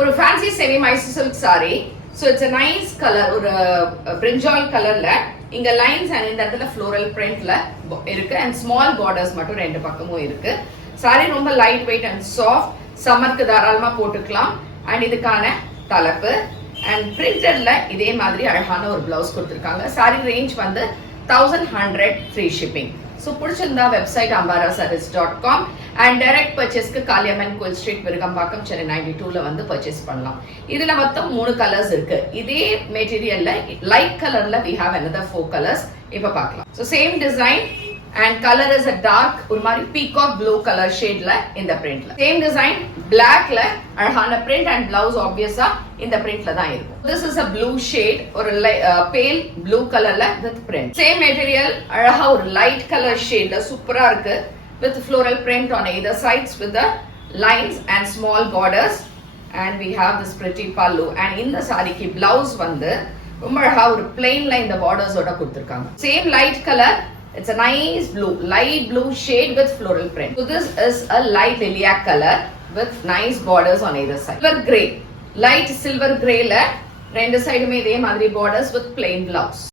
ஒரு fancy semi Mysore silk saree. So it's a nice color, ஒரு brinjal கலர்ல இங்க லைன்ஸ் அண்ட் இந்த இடத்துல floral printல இருக்கு and small borders மட்டும் ரெண்டு பக்கமும் இருக்கு. saree ரொம்ப லைட் வெயிட் அண்ட் சாஃப்ட், சம்மருக்கு தாராளமா போட்டுக்கலாம். அண்ட் இதுக்கான தலைப்பு அண்ட் பிரிண்டட்ல இதே மாதிரி அழகான ஒரு பிளவுஸ் கொடுத்திருக்காங்க. saree ரேஞ்ச் வந்து 1100 ஃப்ரீ ஷிப்பிங். ஸோ பிடிச்சிருந்தா வெப்சைட் ambarasarees.com அண்ட் டைரக்ட் பர்ச்சேஸ்க்கு காளியம்மன் கோயில் ஸ்ட்ரீட் விருகம்பாக்கம் சென்னை 92ல வந்து பர்ச்சேஸ் பண்ணலாம். இதுல மொத்தம் 3 கலர்ஸ் இருக்கு. இதே மெட்டீரியல்ல லைட் கலர்ல we have another 4 கலர்ஸ். இப்ப பார்க்கலாம். So same design and color is a dark ஒரு மாதிரி peacock blue color shadeல இந்த printல. Same design blackல அழகான print and blouse obviously இந்த printல தான் இருக்கும். This is a blue shade ஒரு pale blue colorல with print. Same material அழகா ஒரு light color shadeல சூப்பரா இருக்கு with floral print on either sides with the lines and small borders and we have this pretty pallu and இந்த சாரிக்கு blouse வந்து ரொம்ப அழகா ஒரு plainல இந்த borders ஓட கொடுத்திருக்காங்க. Same light color. It's a nice blue, light blue shade with floral print. So this is a light lilac color with nice borders on either side. Silver grey, light silver grey la rendu side me idhe madri borders with plain blouse.